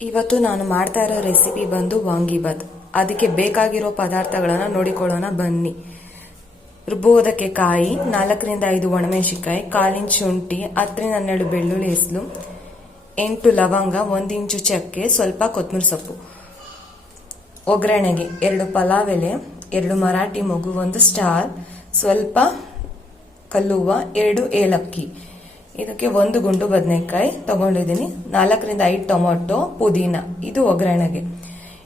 ಇವತ್ತು ನಾನು ಮಾಡ್ತಾ ಇರೋ ರೆಸಿಪಿ ಬಂದು ವಾಂಗಿಬಾತ್. ಅದಕ್ಕೆ ಬೇಕಾಗಿರೋ ಪದಾರ್ಥಗಳನ್ನ ನೋಡಿಕೊಳ್ಳೋಣ ಬನ್ನಿ. ರುಬ್ಬುವುದಕ್ಕೆ ಕಾಯಿ, 4ರಿಂದ 5 ಒಣಮೆಣಸಿನಕಾಯಿ, 1/4 ಇಂಚ್ ಶುಂಠಿ, 10ರಿಂದ 12 ಬೆಳ್ಳುಳ್ಳಿ ಹೆಸರು, 8 ಲವಂಗ, 1 ಇಂಚು ಚಕ್ಕೆ, ಸ್ವಲ್ಪ ಕೊತ್ತಂಬರಿ ಸೊಪ್ಪು. ಒಗ್ಗರಣೆಗೆ 2 ಪಲಾವ್ ಎಲೆ, 2 ಮರಾಠಿ ಮೊಗ್ಗು, 1 ಸ್ಟಾರ್, ಸ್ವಲ್ಪ ಕಲ್ಲುವ, 2 ಏಲಕ್ಕಿ. ಇದಕ್ಕೆ 1 ಗುಂಡು ಬದನೆಕಾಯಿ ತಗೊಂಡಿದ್ದೀನಿ, 4ರಿಂದ 5 ಟೊಮೊಟೊ, ಪುದೀನ. ಇದು ಒಗ್ಗರಣೆಗೆ.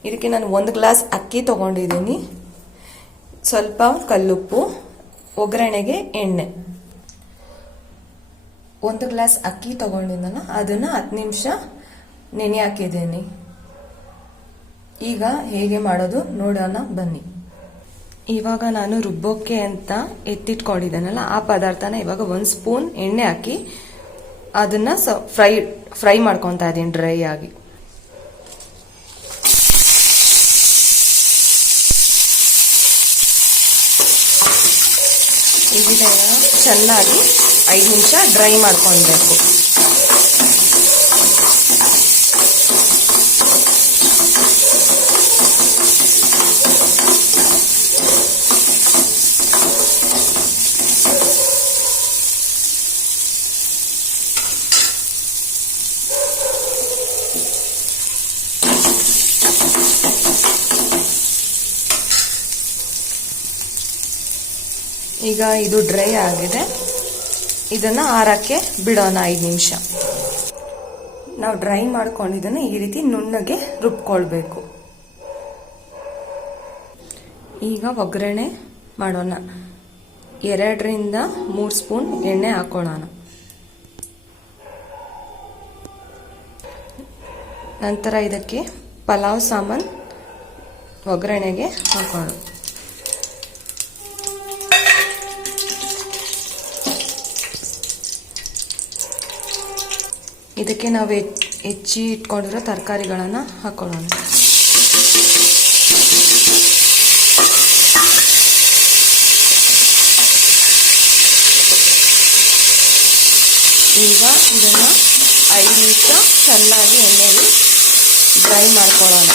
ಇದಕ್ಕೆ ನಾನು 1 ಗ್ಲಾಸ್ ಅಕ್ಕಿ ತಗೊಂಡಿದ್ದೀನಿ, ಸ್ವಲ್ಪ ಕಲ್ಲುಪ್ಪು, ಒಗ್ಗರಣೆಗೆ ಎಣ್ಣೆ. 1 ಗ್ಲಾಸ್ ಅಕ್ಕಿ ತಗೊಂಡಿದ್ದಲ್ಲ, ಅದನ್ನ 10 ನಿಮಿಷ ನೆನೆ ಹಾಕಿದ್ದೀನಿ. ಈಗ ಹೇಗೆ ಮಾಡೋದು ನೋಡೋಣ ಬನ್ನಿ. ಇವಾಗ ನಾನು ರುಬ್ಬೋಕ್ಕೆ ಅಂತ ಎತ್ತಿಟ್ಕೊಂಡಿದ್ದೇನಲ್ಲ, ಆ ಪದಾರ್ಥನ ಇವಾಗ 1 ಸ್ಪೂನ್ ಎಣ್ಣೆ ಹಾಕಿ ಅದನ್ನ ಫ್ರೈ ಮಾಡ್ಕೊತಾ ಇದ್ದೀನಿ ಡ್ರೈ ಆಗಿ. ಇದನ್ನ ಚೆನ್ನಾಗಿ 5 ನಿಮಿಷ ಡ್ರೈ ಮಾಡ್ಕೊಳ್ಬೇಕು. ಈಗ ಇದು ಡ್ರೈ ಆಗಿದೆ, ಇದನ್ನ ಆರಕ್ಕೆ ಬಿಡೋಣ 5 ನಿಮಿಷ. ನಾವು ಡ್ರೈ ಮಾಡ್ಕೊಂಡಿದ್ದನ್ನ ಈ ರೀತಿ ನುಣ್ಣಗೆ ರುಬ್ಕೊಳ್ಬೇಕು. ಈಗ ಒಗ್ಗರಣೆ ಮಾಡೋಣ. 2ರಿಂದ 3 ಸ್ಪೂನ್ ಎಣ್ಣೆ ಹಾಕೊಳ್ಳೋಣ. ನಂತರ ಇದಕ್ಕೆ ಪಲಾವ್ ಸಾಮಾನ್ ಒಗ್ಗರಣೆಗೆ ಹಾಕೋಣ. ಇದಕ್ಕೆ ನಾವು ಹೆಚ್ಚಿ ಇಟ್ಕೊಂಡಿರೋ ತರಕಾರಿಗಳನ್ನ ಹಾಕೊಳ್ಳೋಣ. ಈಗ ಇದನ್ನ 5 ನಿಮಿಷ ಚೆನ್ನಾಗಿ ಎಣ್ಣೆಯಲ್ಲಿ ಡ್ರೈ ಮಾಡ್ಕೊಳ್ಳೋಣ.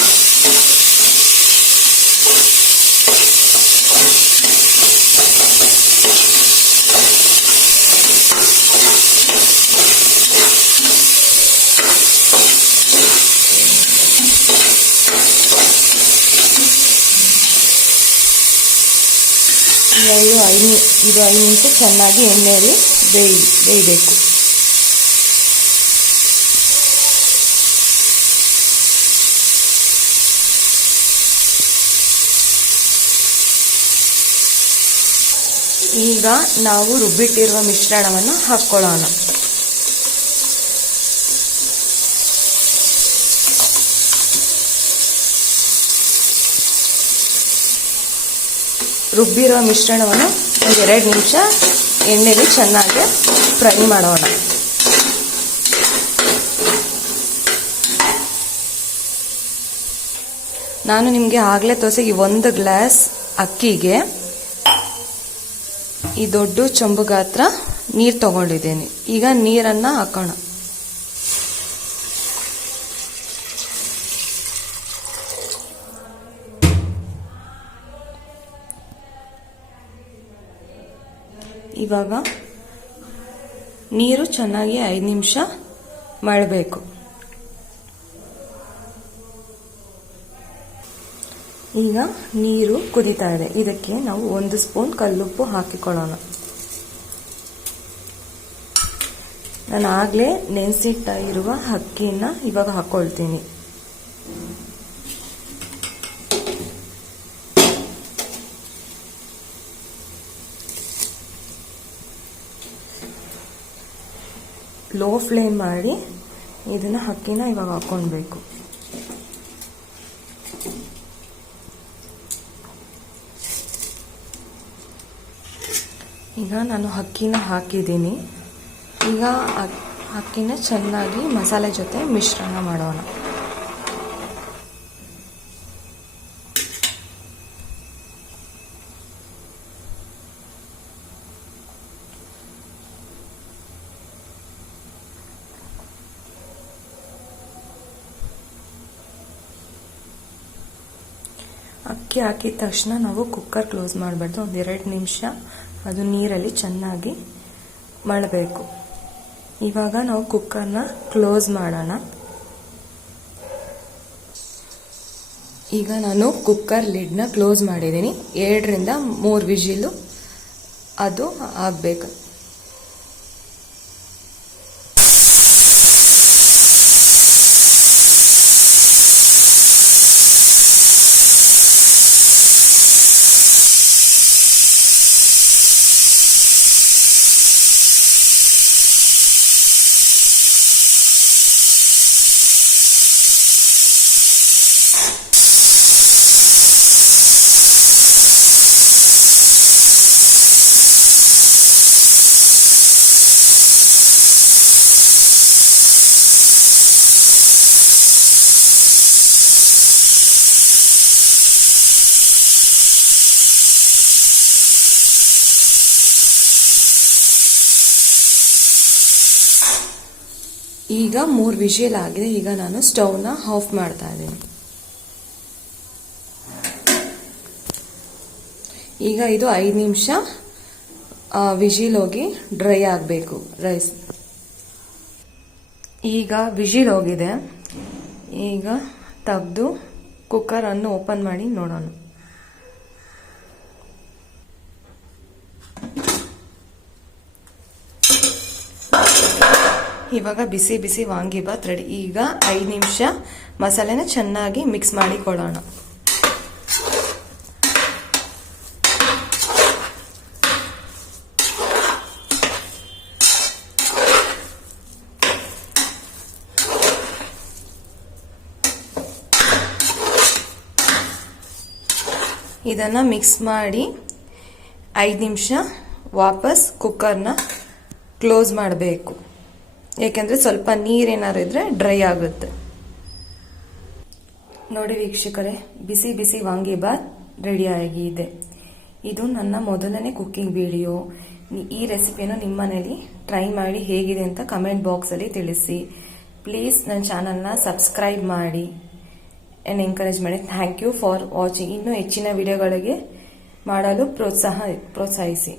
ಇದು 5 ನಿಮಿಷ ಚೆನ್ನಾಗಿ ಎಣ್ಣೆಯಲ್ಲಿ ಬೇಯಬೇಕು. ಈಗ ನಾವು ರುಬ್ಬಿಟ್ಟಿರುವ ಮಿಶ್ರಣವನ್ನು ಹಾಕ್ಕೊಳ್ಳೋಣ. ರುಬ್ಬಿರುವ ಮಿಶ್ರಣವನ್ನು 2 ನಿಮಿಷ ಎಣ್ಣೆಯಲ್ಲಿ ಚೆನ್ನಾಗಿ ಫ್ರೈ ಮಾಡೋಣ. ನಾನು ನಿಮಗೆ ಆಗಲೇ ತೋರಿಸಿ ಈ 1 ಗ್ಲಾಸ್ ಅಕ್ಕಿಗೆ ಈ ದೊಡ್ಡ ಚೊಂಬು ಗಾತ್ರ ನೀರು ತಗೊಂಡಿದ್ದೇನೆ. ಈಗ ನೀರನ್ನ ಹಾಕೋಣ. ಇವಾಗ ನೀರು ಚೆನ್ನಾಗಿ 5 ನಿಮಿಷ ಮಾಡಬೇಕು. ಈಗ ನೀರು ಕುದೀತಾ ಇದೆ. ಇದಕ್ಕೆ ನಾವು 1 ಸ್ಪೂನ್ ಕಲ್ಲುಪ್ಪು ಹಾಕಿಕೊಳ್ಳೋಣ. ನಾನು ಆಗಲೇ ನೆನೆಸಿಟ್ಟ ಇರುವ ಅಕ್ಕಿನ ಇವಾಗ ಹಾಕೊಳ್ತೀನಿ. ಲೋ ಫ್ಲೇಮ್ ಮಾಡಿ ಇದನ್ನ ಅಕ್ಕಿನ ಇವಾಗ ಹಾಕೊಳ್ಬೇಕು. ಈಗ ನಾನು ಅಕ್ಕಿನ ಹಾಕಿದ್ದೀನಿ. ಈಗ ಅಕ್ಕಿನ ಚೆನ್ನಾಗಿ ಮಸಾಲೆ ಜೊತೆ ಮಿಶ್ರಣ ಮಾಡೋಣ. ಅಕ್ಕಿ ಹಾಕಿದ ತಕ್ಷಣ ನಾವು ಕುಕ್ಕರ್ ಕ್ಲೋಸ್ ಮಾಡಬಾರ್ದು. ಒಂದು 2 ನಿಮಿಷ ಅದು ನೀರಲ್ಲಿ ಚೆನ್ನಾಗಿ ಮಾಡಬೇಕು. ಇವಾಗ ನಾವು ಕುಕ್ಕರ್ನ ಕ್ಲೋಸ್ ಮಾಡೋಣ. ಈಗ ನಾನು ಕುಕ್ಕರ್ ಲಿಡ್ನ ಕ್ಲೋಸ್ ಮಾಡಿದ್ದೀನಿ. 2 ರಿಂದ 3 ವಿಜಿಲು ಅದು ಆಗಬೇಕು. ಈಗ 3 ವಿಜಿಲ್ ಆಗಿದೆ. ಈಗ ನಾನು ಸ್ಟವ್ನ ಆಫ್ ಮಾಡ್ತಾ ಇದ್ದೀನಿ. ಈಗ ಇದು 5 ನಿಮಿಷ ವಿಜಿಲ್ ಹೋಗಿ ಡ್ರೈ ಆಗಬೇಕು ರೈಸ್. ಈಗ ವಿಜಿಲ್ ಹೋಗಿದೆ. ಈಗ ತೆಗೆದು ಕುಕ್ಕರ್ ಅನ್ನು ಓಪನ್ ಮಾಡಿ ನೋಡೋಣ. ಇವಾಗ ಬಿಸಿ ಬಿಸಿ ವಾಂಗಿಬಾತ್ ರೆಡಿ. ಈಗ 5 ನಿಮಿಷ ಮಸಾಲೆನ ಚೆನ್ನಾಗಿ ಮಿಕ್ಸ್ ಮಾಡಿ ಕೊಡೋಣ. ಇದನ್ನ ಮಿಕ್ಸ್ ಮಾಡಿ 5 ನಿಮಿಷ ವಾಪಸ್ ಕುಕ್ಕರ್ನ ಕ್ಲೋಸ್ ಮಾಡಬೇಕು. ಏಕೆಂದರೆ ಸ್ವಲ್ಪ ನೀರೇನಾದ್ರು ಇದ್ರೆ ಡ್ರೈ ಆಗುತ್ತೆ. ನೋಡಿ ವೀಕ್ಷಕರೇ, ಬಿಸಿ ಬಿಸಿ ವಾಂಗಿಬಾತ್ ರೆಡಿ ಆಗಿದೆ. ಇದು ನನ್ನ ಮೊದಲನೇ ಕುಕ್ಕಿಂಗ್ ವಿಡಿಯೋ. ಈ ರೆಸಿಪಿಯನ್ನು ನಿಮ್ಮ ಮನೇಲಿ ಟ್ರೈ ಮಾಡಿ ಹೇಗಿದೆ ಅಂತ ಕಮೆಂಟ್ ಬಾಕ್ಸಲ್ಲಿ ತಿಳಿಸಿ. ಪ್ಲೀಸ್ ನನ್ನ ಚಾನಲ್ನ ಸಬ್ಸ್ಕ್ರೈಬ್ ಮಾಡಿ ಆ್ಯಂಡ್ ಎಂಕರೇಜ್ ಮಾಡಿ. Thank you for watching. ಇನ್ನೂ ಹೆಚ್ಚಿನ ವಿಡಿಯೋಗಳಿಗೆ ಮಾಡಲು ಪ್ರೋತ್ಸಾಹಿಸಿ.